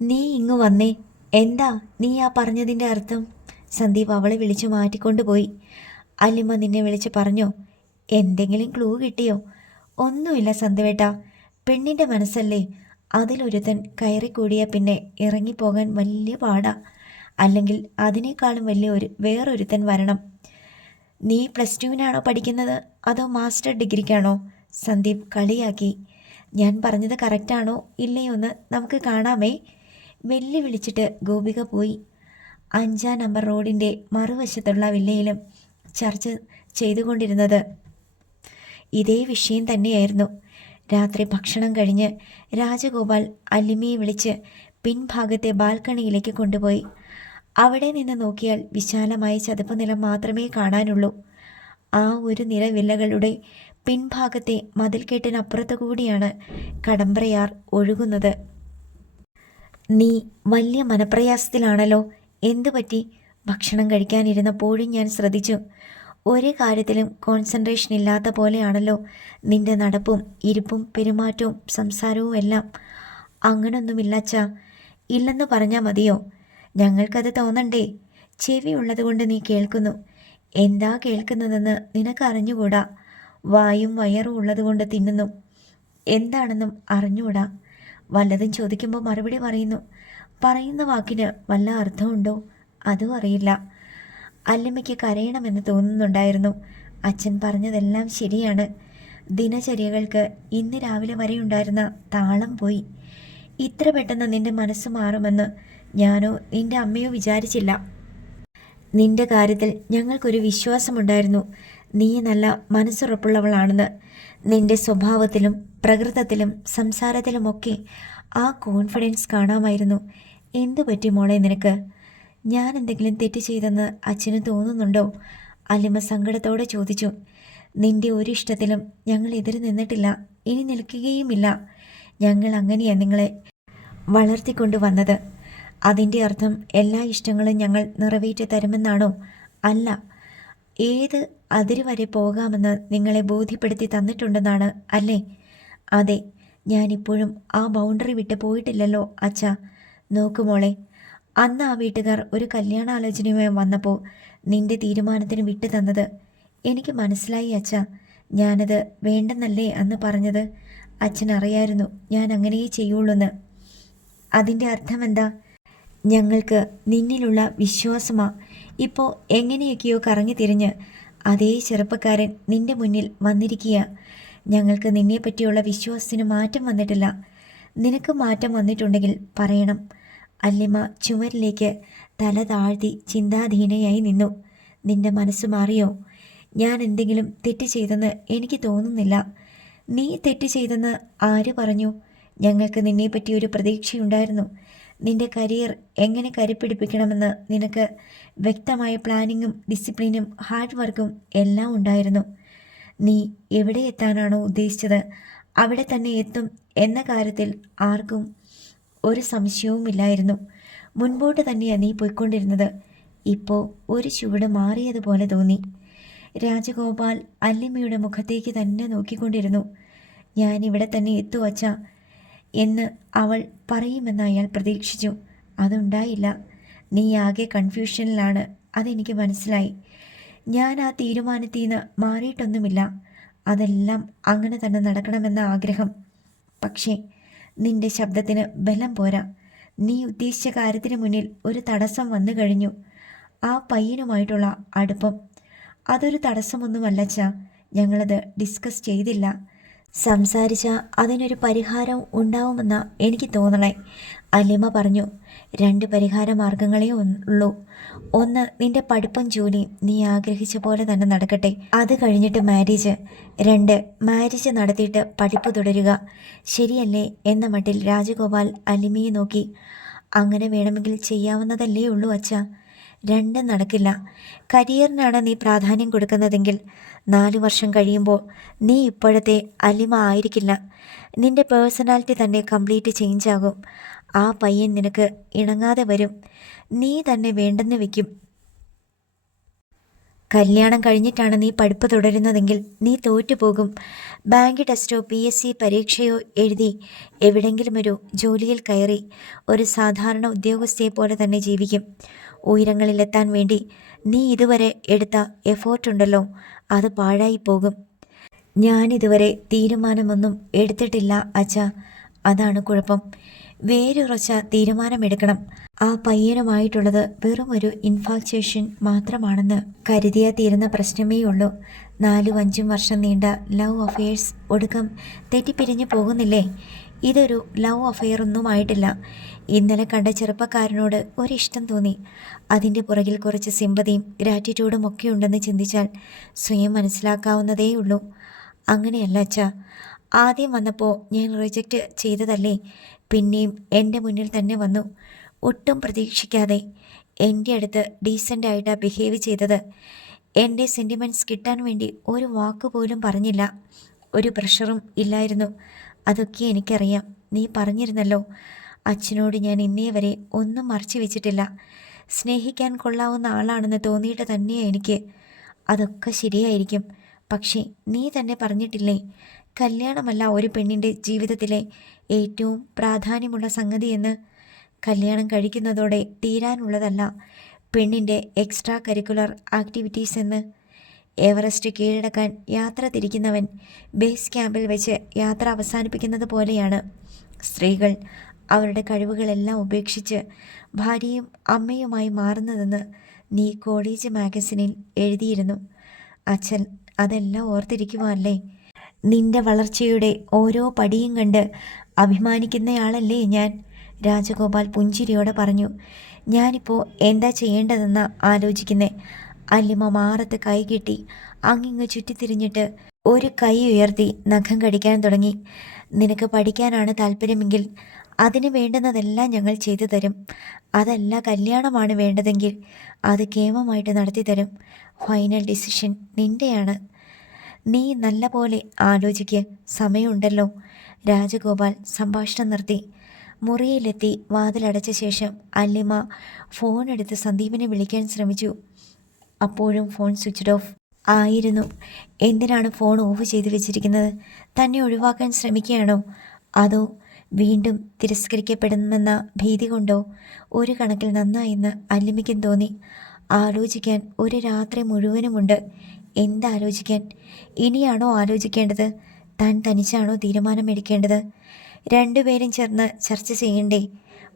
നീ ഇങ്ങു വന്നേ. എന്താ നീ ആ പറഞ്ഞതിൻ്റെ അർത്ഥം? സന്ദീപ് അവളെ വിളിച്ചു മാറ്റിക്കൊണ്ടുപോയി. അല്ലിമ്മ നിന്നെ വിളിച്ച് പറഞ്ഞോ? എന്തെങ്കിലും ക്ലൂ കിട്ടിയോ? ഒന്നുമില്ല സന്തുവേട്ട. പെണ്ണിൻ്റെ മനസ്സല്ലേ, അതിലൊരുത്തൻ കയറിക്കൂടിയാൽ പിന്നെ ഇറങ്ങിപ്പോകാൻ വലിയ പാടാ. അല്ലെങ്കിൽ അതിനേക്കാളും വലിയ വേറൊരുത്തൻ വരണം. നീ +2-നാണോ പഠിക്കുന്നത് അതോ മാസ്റ്റർ ഡിഗ്രിക്കാണോ? സന്ദീപ് കളിയാക്കി. ഞാൻ പറഞ്ഞത് കറക്റ്റാണോ ഇല്ലയോ എന്ന് നമുക്ക് കാണാമേ. വെല്ലുവിളിച്ചിട്ട് ഗോപിക പോയി. 5-ാം നമ്പർ റോഡിൻ്റെ മറുവശത്തുള്ള വില്ലയിലും ചർച്ച ചെയ്തുകൊണ്ടിരുന്നത് ഇതേ വിഷയം തന്നെയായിരുന്നു. രാത്രി ഭക്ഷണം കഴിഞ്ഞ് രാജഗോപാൽ അല്ലിമയെ വിളിച്ച് പിൻഭാഗത്തെ ബാൽക്കണിയിലേക്ക് കൊണ്ടുപോയി. അവിടെ നിന്ന് നോക്കിയാൽ വിശാലമായ ചതുപ്പ് നിലം മാത്രമേ കാണാനുള്ളൂ. ആ ഒരു നിര വില്ലകളുടെ പിൻഭാഗത്തെ മതിൽക്കെട്ടിനപ്പുറത്തു കൂടിയാണ് കടമ്പ്രയാർ ഒഴുകുന്നത്. നീ വലിയ മനപ്രയാസത്തിലാണല്ലോ. എന്തു പറ്റി? ഭക്ഷണം കഴിക്കാനിരുന്നപ്പോഴും ഞാൻ ശ്രദ്ധിച്ചു. ഒരു കാര്യത്തിലും കോൺസെൻട്രേഷൻ ഇല്ലാത്ത പോലെയാണല്ലോ നിന്റെ നടപ്പും ഇരിപ്പും പെരുമാറ്റവും സംസാരവും എല്ലാം. അങ്ങനൊന്നുമില്ലച്ചാ. ഇല്ലെന്ന് പറഞ്ഞാൽ മതിയോ? ഞങ്ങൾക്കത് തോന്നണ്ടേ? ചെവി ഉള്ളതുകൊണ്ട് നീ കേൾക്കുന്നു. എന്താ കേൾക്കുന്നതെന്ന് നിനക്ക് അറിഞ്ഞുകൂടാ. വായും വയറും ഉള്ളതുകൊണ്ട് തിന്നുന്നു. എന്താണെന്നും അറിഞ്ഞുകൂടാ. വല്ലതും ചോദിക്കുമ്പോൾ മറുപടി പറയുന്നു. പറയുന്ന വാക്കിന് വല്ല അർത്ഥമുണ്ടോ അതും അറിയില്ല. അല്ലിമയ്ക്ക് കരയണമെന്ന് തോന്നുന്നുണ്ടായിരുന്നു. അച്ഛൻ പറഞ്ഞതെല്ലാം ശരിയാണ്. ദിനചര്യകൾക്ക് ഇന്ന് രാവിലെ വരെ ഉണ്ടായിരുന്ന താളം പോയി. ഇത്ര പെട്ടെന്ന് നിന്റെ മനസ്സ് മാറുമെന്ന് ഞാനോ നിന്റെ അമ്മയോ വിചാരിച്ചില്ല. നിന്റെ കാര്യത്തിൽ ഞങ്ങൾക്കൊരു വിശ്വാസമുണ്ടായിരുന്നു. നീ നല്ല മനസ്സുറപ്പുള്ളവളാണെന്ന്. നിന്റെ സ്വഭാവത്തിലും പ്രകൃതത്തിലും സംസാരത്തിലുമൊക്കെ ആ കോൺഫിഡൻസ് കാണാമായിരുന്നു. എന്തു പറ്റി മോളെ നിനക്ക്? ഞാൻ എന്തെങ്കിലും തെറ്റ് ചെയ്തെന്ന് അച്ഛന് തോന്നുന്നുണ്ടോ? അല്ലിമ സങ്കടത്തോടെ ചോദിച്ചു. നിന്റെ ഒരു ഇഷ്ടത്തിലും ഞങ്ങൾ എതിര് നിന്നിട്ടില്ല, ഇനി നിൽക്കുകയുമില്ല. ഞങ്ങൾ അങ്ങനെയാണ് നിങ്ങളെ വളർത്തിക്കൊണ്ടു വന്നത്. അതിൻ്റെ അർത്ഥം എല്ലാ ഇഷ്ടങ്ങളും ഞങ്ങൾ നിറവേറ്റി തരുമെന്നാണോ? അല്ല. ഏത് അതിര് വരെ പോകാമെന്ന് നിങ്ങളെ ബോധ്യപ്പെടുത്തി തന്നിട്ടുണ്ടെന്നാണ് അല്ലേ? അതെ. ഞാനിപ്പോഴും ആ ബൗണ്ടറി വിട്ട് പോയിട്ടില്ലല്ലോ അച്ഛാ. നോക്കുമോളെ, അന്ന് ആ വീട്ടുകാർ ഒരു കല്യാണാലോചനയുമായി വന്നപ്പോൾ നിന്റെ തീരുമാനത്തിന് വിട്ടു തന്നത് എനിക്ക് മനസ്സിലായി അച്ഛാ. ഞാനത് വേണ്ടെന്നല്ലേ അന്ന് പറഞ്ഞത്? അച്ഛനറിയായിരുന്നു ഞാൻ അങ്ങനെയേ ചെയ്യുള്ളൂന്ന്. അതിൻ്റെ അർത്ഥം എന്താ? ഞങ്ങൾക്ക് നിന്നിലുള്ള വിശ്വാസമാ. ഇപ്പോൾ എങ്ങനെയൊക്കെയോ കറങ്ങി തിരിഞ്ഞ് അതേ ചെറുപ്പക്കാരൻ നിന്റെ മുന്നിൽ വന്നിരിക്കുക. ഞങ്ങൾക്ക് നിന്നെപ്പറ്റിയുള്ള വിശ്വാസത്തിന് മാറ്റം വന്നിട്ടില്ല. നിനക്ക് മാറ്റം വന്നിട്ടുണ്ടെങ്കിൽ പറയണം. അല്ലിമ ചുമരിലേക്ക് തല താഴ്ത്തി ചിന്താധീനയായി നിന്നു. നിന്റെ മനസ്സ് മാറിയോ? ഞാൻ എന്തെങ്കിലും തെറ്റ് ചെയ്തെന്ന് എനിക്ക് തോന്നുന്നില്ല. നീ തെറ്റ് ചെയ്തെന്ന് ആര് പറഞ്ഞു? ഞങ്ങൾക്ക് നിന്നെപ്പറ്റി ഒരു പ്രതീക്ഷയുണ്ടായിരുന്നു. നിന്റെ കരിയർ എങ്ങനെ കരുപ്പിടിപ്പിക്കണമെന്ന് നിനക്ക് വ്യക്തമായ പ്ലാനിങ്ങും ഡിസിപ്ലിനും ഹാർഡ് വർക്കും എല്ലാം ഉണ്ടായിരുന്നു. നീ എവിടെ എത്താനാണോ ഉദ്ദേശിച്ചത് അവിടെ തന്നെ എത്തും എന്ന കാര്യത്തിൽ ആർക്കും ഒരു സംശയവുമില്ലായിരുന്നു. മുൻപോട്ട് തന്നെയാണ് നീ പോയിക്കൊണ്ടിരുന്നത്. ഇപ്പോൾ ഒരു ചുവട് മാറിയതുപോലെ തോന്നി. രാജഗോപാൽ അല്ലിമയുടെ മുഖത്തേക്ക് തന്നെ നോക്കിക്കൊണ്ടിരുന്നു. ഞാൻ ഇവിടെ തന്നെ എത്തുവച്ചാ എന്ന് അവൾ പറയുമെന്ന് അയാൾ പ്രതീക്ഷിച്ചു. അതുണ്ടായില്ല. നീ ആകെ കൺഫ്യൂഷനിലാണ്, അതെനിക്ക് മനസ്സിലായി. ഞാൻ ആ തീരുമാനത്തിൽ നിന്ന് മാറിയിട്ടൊന്നുമില്ല. അതെല്ലാം അങ്ങനെ തന്നെ നടക്കണമെന്ന ആഗ്രഹം. പക്ഷേ നിന്റെ ശബ്ദത്തിന് ബലം പോരാ. നീ ഉദ്ദേശിച്ച കാര്യത്തിന് മുന്നിൽ ഒരു തടസ്സം വന്നു കഴിഞ്ഞു. ആ പയ്യനുമായിട്ടുള്ള അടുപ്പം അതൊരു തടസ്സമൊന്നുമല്ലച്ചാ. ഞങ്ങളത് ഡിസ്കസ് ചെയ്തില്ല. സംസാരിച്ച അതിനൊരു പരിഹാരം ഉണ്ടാവുമെന്ന് എനിക്ക് തോന്നണേ. അല്ലിമ പറഞ്ഞു. 2 പരിഹാര മാർഗങ്ങളേ ഉള്ളൂ. ഒന്ന്, നിന്റെ പഠിപ്പും ജോലിയും നീ ആഗ്രഹിച്ച പോലെ തന്നെ നടക്കട്ടെ. അത് കഴിഞ്ഞിട്ട് മാരേജ്. 2, മാരേജ് നടത്തിയിട്ട് പഠിപ്പ് തുടരുക. ശരിയല്ലേ എന്ന മട്ടിൽ രാജഗോപാൽ അല്ലിമയെ നോക്കി. അങ്ങനെ വേണമെങ്കിൽ ചെയ്യാവുന്നതല്ലേ ഉള്ളൂ അച്ഛാ. 2 നടക്കില്ല. കരിയറിനാണ് നീ പ്രാധാന്യം കൊടുക്കുന്നതെങ്കിൽ 4 വർഷം കഴിയുമ്പോൾ നീ ഇപ്പോഴത്തെ അല്ലിമ ആയിരിക്കില്ല. നിന്റെ പേഴ്സണാലിറ്റി തന്നെ കംപ്ലീറ്റ് ചേഞ്ച് ആകും. ആ പയ്യൻ നിനക്ക് ഇണങ്ങാതെ വരും. നീ തന്നെ വേണ്ടെന്ന് വെക്കും. കല്യാണം കഴിഞ്ഞിട്ടാണ് നീ പഠിപ്പ് തുടരുന്നതെങ്കിൽ നീ തോറ്റുപോകും. ബാങ്ക് ടെസ്റ്റോ PSC പരീക്ഷയോ എഴുതി എവിടെങ്കിലും ഒരു ജോലിയിൽ കയറി ഒരു സാധാരണ ഉദ്യോഗസ്ഥയെ പോലെ തന്നെ ജീവിക്കും. ഉയരങ്ങളിലെത്താൻ വേണ്ടി നീ ഇതുവരെ എടുത്ത എഫോർട്ടുണ്ടല്ലോ, അത് പാഴായി പോകും. ഞാനിതുവരെ തീരുമാനമൊന്നും എടുത്തിട്ടില്ല അച്ഛാ. അതാണ് കുഴപ്പം. വേരുറച്ച തീരുമാനമെടുക്കണം. ആ പയ്യനുമായിട്ടുള്ളത് വെറും ഒരു ഇൻഫാക്ച്വേഷൻ മാത്രമാണെന്ന് കരുതിയാൽ തീരുന്ന പ്രശ്നമേ ഉള്ളൂ. 4-5 വർഷം നീണ്ട ലവ് അഫെയർസ് ഒടുക്കം തെറ്റിപ്പിരിഞ്ഞു പോകുന്നില്ലേ? ഇതൊരു ലവ് അഫെയർ ഒന്നും ആയിട്ടില്ല. ഇന്നലെ കണ്ട ചെറുപ്പക്കാരനോട് ഒരിഷ്ടം തോന്നി. അതിൻ്റെ പുറകിൽ കുറച്ച് സിമ്പതിയും ഗ്രാറ്റിറ്റ്യൂഡും ഒക്കെ ഉണ്ടെന്ന് ചിന്തിച്ചാൽ സ്വയം മനസ്സിലാക്കാവുന്നതേയുള്ളൂ. അങ്ങനെയല്ല അച്ഛാ. ആദ്യം വന്നപ്പോൾ ഞാൻ റിജക്റ്റ് ചെയ്തതല്ലേ, പിന്നെയും എൻ്റെ മുന്നിൽ തന്നെ വന്നു. ഒട്ടും പ്രതീക്ഷിക്കാതെ എൻ്റെ അടുത്ത് ഡീസൻ്റായിട്ടാണ് ബിഹേവ് ചെയ്തത്. എൻ്റെ സെൻറ്റിമെൻറ്റ്സ് കിട്ടാൻ വേണ്ടി ഒരു വാക്ക് പോലും പറഞ്ഞില്ല. ഒരു പ്രഷറും ഇല്ലായിരുന്നു. അതൊക്കെ എനിക്കറിയാം. നീ പറഞ്ഞിരുന്നല്ലോ, അച്ഛനോട് ഞാൻ ഇന്നേ വരെ ഒന്നും മറച്ചു വെച്ചിട്ടില്ല. സ്നേഹിക്കാൻ കൊള്ളാവുന്ന ആളാണെന്ന് തോന്നിയിട്ട് തന്നെയാണ് എനിക്ക്. അതൊക്കെ ശരിയായിരിക്കും. പക്ഷേ നീ തന്നെ പറഞ്ഞിട്ടില്ലേ, കല്യാണമല്ല ഒരു പെണ്ണിൻ്റെ ജീവിതത്തിലെ ഏറ്റവും പ്രാധാന്യമുള്ള സംഗതിയെന്ന്. കല്യാണം കഴിക്കുന്നതോടെ തീരാനുള്ളതല്ല പെണ്ണിൻ്റെ എക്സ്ട്രാ കരിക്കുലർ ആക്ടിവിറ്റീസ് എന്ന്. എവറസ്റ്റ് കീഴടക്കാൻ യാത്ര തിരിക്കുന്നവൻ ബേസ് ക്യാമ്പിൽ വെച്ച് യാത്ര അവസാനിപ്പിക്കുന്നത് പോലെയാണ് സ്ത്രീകൾ അവരുടെ കഴിവുകളെല്ലാം ഉപേക്ഷിച്ച് ഭാര്യയും അമ്മയുമായി മാറുന്നതെന്ന് നീ കോളേജ് മാഗസിനിൽ എഴുതിയിരുന്നു. അച്ഛൻ അതെല്ലാം ഓർത്തിരിക്കുമല്ലേ? നിന്റെ വളർച്ചയുടെ ഓരോ പടിയും കണ്ട് അഭിമാനിക്കുന്നയാളല്ലേ ഞാൻ. രാജഗോപാൽ പുഞ്ചിരിയോടെ പറഞ്ഞു. ഞാനിപ്പോൾ എന്താ ചെയ്യേണ്ടതെന്നാ ആലോചിക്കുന്നേ. അല്ലിമ മാറത്ത് കൈ കെട്ടി അങ്ങിങ്ങ് ചുറ്റിത്തിരിഞ്ഞിട്ട് ഒരു കൈ ഉയർത്തി നഖം കടിക്കാൻ തുടങ്ങി. നിനക്ക് പഠിക്കാനാണ് താല്പര്യമെങ്കിൽ അതിന് വേണ്ടുന്നതെല്ലാം ഞങ്ങൾ ചെയ്തു തരും. അതല്ല കല്യാണമാണ് വേണ്ടതെങ്കിൽ അത് കേമമായിട്ട് നടത്തി തരും. ഫൈനൽ ഡിസിഷൻ നിൻ്റെയാണ്. നീ നല്ല പോലെ ആലോചിക്ക്, സമയമുണ്ടല്ലോ. രാജഗോപാൽ സംഭാഷണം നിർത്തി. മുറിയിലെത്തി വാതിലടച്ച ശേഷം അല്ലിമ ഫോൺ എടുത്ത് സന്ദീപിനെ വിളിക്കാൻ ശ്രമിച്ചു. അപ്പോഴും ഫോൺ സ്വിച്ച്ഡ് ഓഫ് ആയിരുന്നു. എന്തിനാണ് ഫോൺ ഓഫ് ചെയ്ത് വെച്ചിരിക്കുന്നത്? തന്നെ ഒഴിവാക്കാൻ ശ്രമിക്കുകയാണോ? അതോ വീണ്ടും തിരസ്കരിക്കപ്പെടുമെന്ന ഭീതി കൊണ്ടോ? ഒരു കണക്കിൽ നന്നായെന്ന് അല്ലിമയ്ക്കും തോന്നി. ആലോചിക്കാൻ ഒരു രാത്രി മുഴുവനുമുണ്ട്. എന്താലോചിക്കാൻ? ഇനിയാണോ ആലോചിക്കേണ്ടത്? താൻ തനിച്ചാണോ തീരുമാനമെടുക്കേണ്ടത്? രണ്ടുപേരും ചേർന്ന് ചർച്ച ചെയ്യണ്ടേ?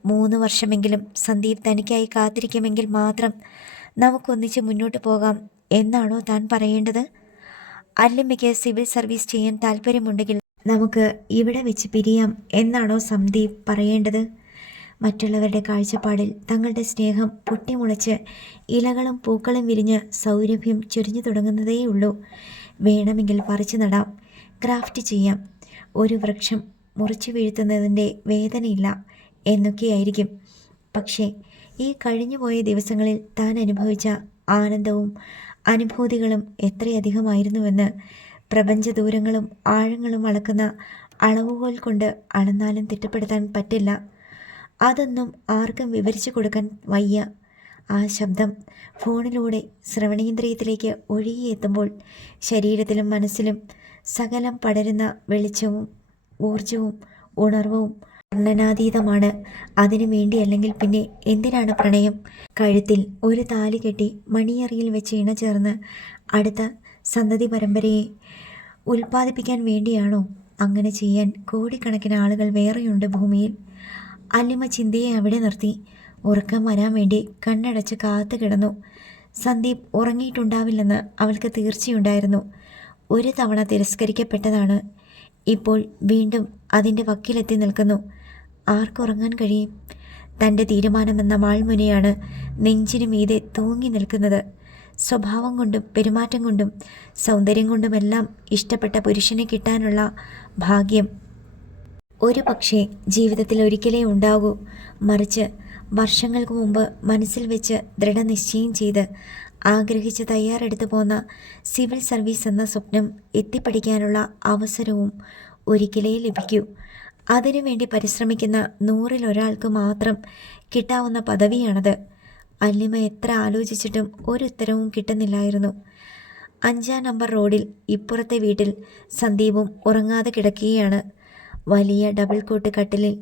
3 വർഷമെങ്കിലും സന്ദീപ് തനിക്കായി കാത്തിരിക്കുമെങ്കിൽ മാത്രം നമുക്കൊന്നിച്ച് മുന്നോട്ട് പോകാം എന്നാണോ താൻ പറയേണ്ടത്? അല്ലിമയ്ക്ക് സിവിൽ സർവീസ് ചെയ്യാൻ താല്പര്യമുണ്ടെങ്കിൽ നമുക്ക് ഇവിടെ വെച്ച് പിരിയാം എന്നാണോ സന്ദീപ് പറയേണ്ടത്? മറ്റുള്ളവരുടെ കാഴ്ചപ്പാടിൽ തങ്ങളുടെ സ്നേഹം പൊട്ടിമുളച്ച് ഇലകളും പൂക്കളും വിരിഞ്ഞ് സൗരഭ്യം ചൊരിഞ്ഞു തുടങ്ങുന്നതേയുള്ളൂ. വേണമെങ്കിൽ പറിച്ചു നടാം, ക്രാഫ്റ്റ് ചെയ്യാം. ഒരു വൃക്ഷം മുറിച്ചു വീഴ്ത്തുന്നതിൻ്റെ വേദനയില്ല എന്നൊക്കെയായിരിക്കും. പക്ഷേ ഈ കഴിഞ്ഞുപോയ ദിവസങ്ങളിൽ താൻ അനുഭവിച്ച ആനന്ദവും അനുഭൂതികളും എത്രയധികമായിരുന്നുവെന്ന് പ്രപഞ്ച ദൂരങ്ങളും ആഴങ്ങളും അളക്കുന്ന അളവുകോൽ കൊണ്ട് അളന്നാലും തിട്ടപ്പെടുത്താൻ പറ്റില്ല. അതൊന്നും ആർക്കും വിവരിച്ചു കൊടുക്കാൻ വയ്യ. ആ ശബ്ദം ഫോണിലൂടെ ശ്രവണേന്ദ്രിയത്തിലേക്ക് ഒഴുകിയെത്തുമ്പോൾ ശരീരത്തിലും മനസ്സിലും സകലം പടരുന്ന വെളിച്ചവും ഊർജവും ഉണർവും വർണ്ണനാതീതമാണ്. അതിനു വേണ്ടിയല്ലെങ്കിൽ പിന്നെ എന്തിനാണ് പ്രണയം? കഴുത്തിൽ ഒരു താലി കെട്ടി മണിയറിയിൽ വെച്ച് ഇണചേർന്ന് അടുത്ത സന്തതി പരമ്പരയെ ഉൽപ്പാദിപ്പിക്കാൻ വേണ്ടിയാണോ? അങ്ങനെ ചെയ്യാൻ കോടിക്കണക്കിന് ആളുകൾ വേറെയുണ്ട് ഭൂമിയിൽ. അല്ലിമ ചിന്തയെ അവിടെ നിർത്തി. ഉറക്കം വരാൻ വേണ്ടി കണ്ണടച്ച് കാത്തു കിടന്നു. സന്ദീപ് ഉറങ്ങിയിട്ടുണ്ടാവില്ലെന്ന് അവൾക്ക് തീർച്ചയുണ്ടായിരുന്നു. ഒരു തവണ തിരസ്കരിക്കപ്പെട്ടതാണ്. ഇപ്പോൾ വീണ്ടും അതിൻ്റെ വക്കിലെത്തി നിൽക്കുന്നു. ആർക്കുറങ്ങാൻ കഴിയും? തൻ്റെ തീരുമാനമെന്ന വാൾമുനയാണ് നെഞ്ചിനു മീതെ തൂങ്ങി നിൽക്കുന്നത്. സ്വഭാവം കൊണ്ടും പെരുമാറ്റം കൊണ്ടും സൗന്ദര്യം കൊണ്ടുമെല്ലാം ഇഷ്ടപ്പെട്ട പുരുഷനെ കിട്ടാനുള്ള ഭാഗ്യം ഒരു പക്ഷേ ജീവിതത്തിൽ ഒരിക്കലേ ഉണ്ടാകൂ. മറിച്ച് വർഷങ്ങൾക്ക് മുമ്പ് മനസ്സിൽ വെച്ച് ദൃഢനിശ്ചയം ചെയ്ത് ആഗ്രഹിച്ച് തയ്യാറെടുത്തു പോന്ന സിവിൽ സർവീസ് എന്ന സ്വപ്നം എത്തിപ്പിടിക്കാനുള്ള അവസരവും ഒരിക്കലേ ലഭിക്കൂ. അതിനുവേണ്ടി പരിശ്രമിക്കുന്ന 100-ൽ ഒരാൾക്ക് മാത്രം കിട്ടാവുന്ന പദവിയാണത്. അല്ലിമ എത്ര ആലോചിച്ചിട്ടും ഒരു ഉത്തരവും കിട്ടുന്നില്ലായിരുന്നു. 5-ാം നമ്പർ റോഡിൽ ഇപ്പുറത്തെ വീട്ടിൽ സന്ദീപും ഉറങ്ങാതെ കിടക്കുകയാണ്. വലിയ ഡബിൾ കോട്ട് കട്ടിലിൽ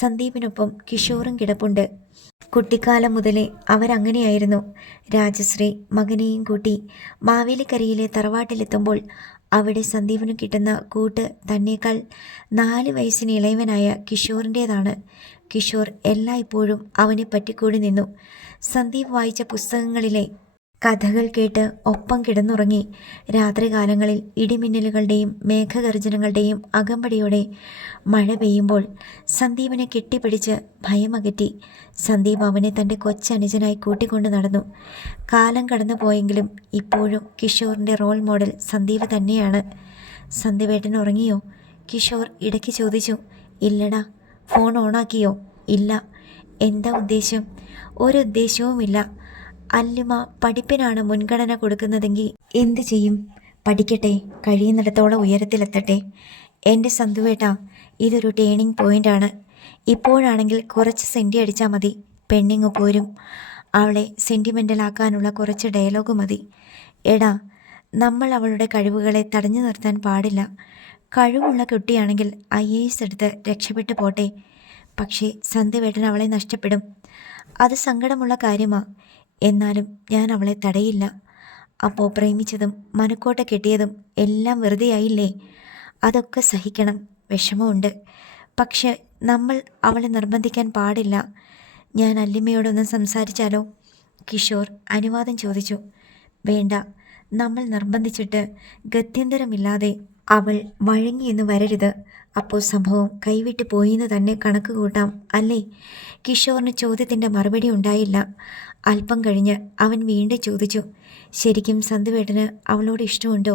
സന്ദീപിനൊപ്പം കിഷോറും കിടപ്പുണ്ട്. കുട്ടിക്കാലം മുതലേ അവരങ്ങനെയായിരുന്നു. രാജശ്രീ മകനെയും കൂട്ടി മാവേലിക്കരയിലെ തറവാട്ടിലെത്തുമ്പോൾ അവിടെ സന്ദീപിന് കിട്ടുന്ന കൂട്ട് തന്നേക്കാൾ 4 വയസ്സിന് ഇളയവനായ കിഷോറിൻ്റേതാണ്. കിഷോർ എല്ലായ്പ്പോഴും അവനെ പറ്റിക്കൂടി നിന്നു. സന്ദീപ് വായിച്ച പുസ്തകങ്ങളിലെ കഥകൾ കേട്ട് ഒപ്പം കിടന്നുറങ്ങി. രാത്രികാലങ്ങളിൽ ഇടിമിന്നലുകളുടെയും മേഘഗർജനങ്ങളുടെയും അകമ്പടിയോടെ മഴ പെയ്യുമ്പോൾ സന്ദീപിനെ കെട്ടിപ്പിടിച്ച് ഭയമകറ്റി സന്ദീപ് അവനെ തൻ്റെ കൊച്ചനുജനായി കൂട്ടിക്കൊണ്ടു നടന്നു. കാലം കടന്നു പോയെങ്കിലും ഇപ്പോഴും കിഷോറിൻ്റെ റോൾ മോഡൽ സന്ദീപ് തന്നെയാണ്. സന്ദീപേട്ടൻ ഉറങ്ങിയോ? കിഷോർ ഇടയ്ക്ക് ചോദിച്ചു. ഇല്ലടാ. ഫോൺ ഓണാക്കിയോ? ഇല്ല. എന്താ ഉദ്ദേശം? ഒരു ഉദ്ദേശവുമില്ല. അല്ലിമ പഠിപ്പിനാണ് മുൻഗണന കൊടുക്കുന്നതെങ്കിൽ എന്തു ചെയ്യും? പഠിക്കട്ടെ, കഴിയുന്നിടത്തോളം ഉയരത്തിലെത്തട്ടെ. എൻ്റെ സന്തുവേട്ട, ഇതൊരു ടേണിംഗ് പോയിൻ്റാണ്. ഇപ്പോഴാണെങ്കിൽ കുറച്ച് സെൻറ്റി അടിച്ചാൽ മതി, പെണ്ണിങ് പോരും. അവളെ സെൻറ്റിമെൻ്റലാക്കാനുള്ള കുറച്ച് ഡയലോഗ് മതി. എടാ, നമ്മൾ അവളുടെ കഴിവുകളെ തടഞ്ഞു നിർത്താൻ പാടില്ല. കഴിവുള്ള കുട്ടിയാണെങ്കിൽ IAS എടുത്ത് രക്ഷപ്പെട്ടു പോട്ടെ. പക്ഷേ സന്ധ്യവേട്ടൻ അവളെ നഷ്ടപ്പെടും. അത് സങ്കടമുള്ള കാര്യമാണ്. എന്നാലും ഞാൻ അവളെ തടയില്ല. അപ്പോൾ പ്രേമിച്ചതും മനക്കോട്ട കെട്ടിയതും എല്ലാം വെറുതെയായില്ലേ? അതൊക്കെ സഹിക്കണം, വിഷമമുണ്ട്. പക്ഷെ നമ്മൾ അവളെ നിർബന്ധിക്കാൻ പാടില്ല. ഞാൻ അല്ലിമയോടൊന്ന് സംസാരിച്ചാലോ? കിഷോർ അനുവാദം ചോദിച്ചു. വേണ്ട, നമ്മൾ നിർബന്ധിച്ചിട്ട് ഗത്യന്തരമില്ലാതെ അവൾ വഴങ്ങിയെന്ന് വരരുത്. അപ്പോൾ സംഭവം കൈവിട്ട് പോയിന്ന് തന്നെ കണക്ക് കൂട്ടാം അല്ലേ? കിഷോറിന് ചോദ്യത്തിൻ്റെ മറുപടി ഉണ്ടായില്ല. അല്പം കഴിഞ്ഞ് അവൻ വീണ്ടും ചോദിച്ചു. ശരിക്കും സന്ധ്യവേട്ടന് അവളോട് ഇഷ്ടമുണ്ടോ?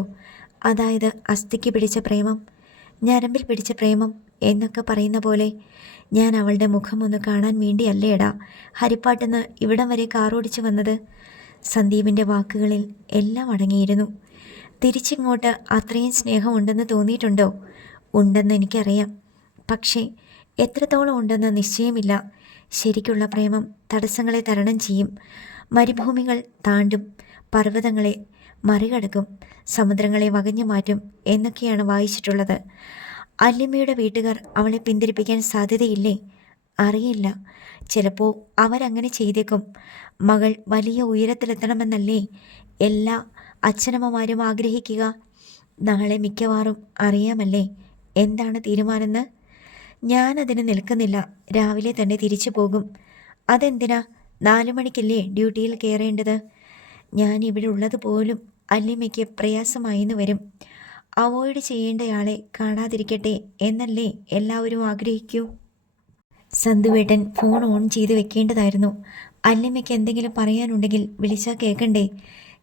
അതായത് അസ്ഥിക്ക് പിടിച്ച പ്രേമം, ഞരമ്പിൽ പിടിച്ച പ്രേമം എന്നൊക്കെ പറയുന്ന പോലെ. ഞാൻ അവളുടെ മുഖം ഒന്ന് കാണാൻ വേണ്ടിയല്ലേടാ ഹരിപ്പാട്ടെന്ന് ഇവിടം വരെ കാറോടിച്ച് വന്നത്. സന്ദീപിൻ്റെ വാക്കുകളിൽ എല്ലാം അടങ്ങിയിരുന്നു. തിരിച്ചിങ്ങോട്ട് അത്രയും സ്നേഹമുണ്ടെന്ന് തോന്നിയിട്ടുണ്ടോ? ഉണ്ടെന്ന് എനിക്കറിയാം. പക്ഷേ എത്രത്തോളം ഉണ്ടെന്ന് നിശ്ചയമില്ല. ശരിക്കുള്ള പ്രേമം തടസ്സങ്ങളെ തരണം ചെയ്യും, മരുഭൂമികൾ താണ്ടും, പർവ്വതങ്ങളെ മറികടക്കും, സമുദ്രങ്ങളെ വകഞ്ഞു മാറ്റും എന്നൊക്കെയാണ് വായിച്ചിട്ടുള്ളത്. അല്ലിമ്മയുടെ വീട്ടുകാർ അവളെ പിന്തിരിപ്പിക്കാൻ സാധ്യതയില്ലേ? അറിയില്ല. ചിലപ്പോൾ അവരങ്ങനെ ചെയ്തേക്കും. മകൾ വലിയ ഉയരത്തിലെത്തണമെന്നല്ലേ എല്ലാ അച്ഛനമ്മമാരും ആഗ്രഹിക്കുക. നാളെ മിക്കവാറും അറിയാമല്ലേ എന്താണ് തീരുമാനമെന്ന്? ഞാനതിന് നിൽക്കുന്നില്ല. രാവിലെ തന്നെ തിരിച്ചു പോകും. അതെന്തിനാ? 4 മണിക്കല്ലേ ഡ്യൂട്ടിയിൽ കയറേണ്ടത്? ഞാൻ ഇവിടെ ഉള്ളത് പോലും അല്ലിമ്മയ്ക്ക് പ്രയാസമായിന്ന് വരും. അവോയ്ഡ് ചെയ്യേണ്ടയാളെ കാണാതിരിക്കട്ടെ എന്നല്ലേ എല്ലാവരും ആഗ്രഹിക്കൂ. സന്തുവേട്ടൻ ഫോൺ ഓൺ ചെയ്ത് വെക്കേണ്ടതായിരുന്നു. അല്ലിമ്മയ്ക്ക് എന്തെങ്കിലും പറയാനുണ്ടെങ്കിൽ വിളിച്ചാൽ കേൾക്കണ്ടേ?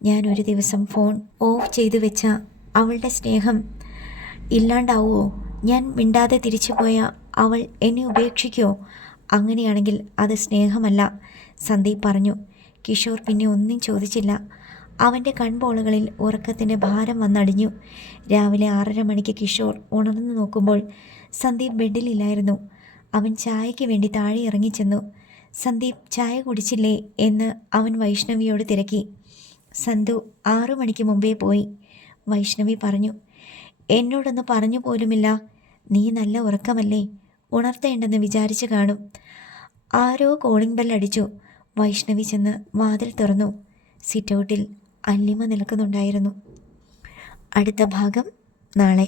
ഞാൻ ഒരു ദിവസം ഫോൺ ഓഫ് ചെയ്ത് വെച്ചാൽ അവളുടെ സ്നേഹം ഇല്ലാണ്ടാവുമോ? ഞാൻ മിണ്ടാതെ തിരിച്ചു പോയാൽ അവൾ എന്നെ ഉപേക്ഷിക്കുമോ? അങ്ങനെയാണെങ്കിൽ അത് സ്നേഹമല്ല, സന്ദീപ് പറഞ്ഞു. കിഷോർ പിന്നെ ഒന്നും ചോദിച്ചില്ല. അവൻ്റെ കൺപോളകളിൽ ഉറക്കത്തിൻ്റെ ഭാരം വന്നടിഞ്ഞു. രാവിലെ 6:30 മണിക്ക് കിഷോർ ഉണർന്നു നോക്കുമ്പോൾ സന്ദീപ് ബെഡിലില്ലായിരുന്നു. അവൻ ചായയ്ക്ക് വേണ്ടി താഴെ ഇറങ്ങിച്ചെന്നു. സന്ദീപ് ചായ കുടിച്ചില്ലേ എന്ന് അവൻ വൈഷ്ണവിയോട് തിരക്കി. സന്തു 6 മണിക്ക് മുമ്പേ പോയി, വൈഷ്ണവി പറഞ്ഞു. എന്നോടൊന്ന് പറഞ്ഞു പോലുമില്ല. നീ നല്ല ഉറക്കമല്ലേ, ഉണർത്തേണ്ടെന്ന് വിചാരിച്ചു കാണും. ആരോ കോളിംഗ് ബെല്ലടിച്ചു. വൈഷ്ണവി ചെന്ന് വാതിൽ തുറന്നു. സിറ്റൗട്ടിൽ അല്ലിമ നിൽക്കുന്നുണ്ടായിരുന്നു. അടുത്ത ഭാഗം നാളെ.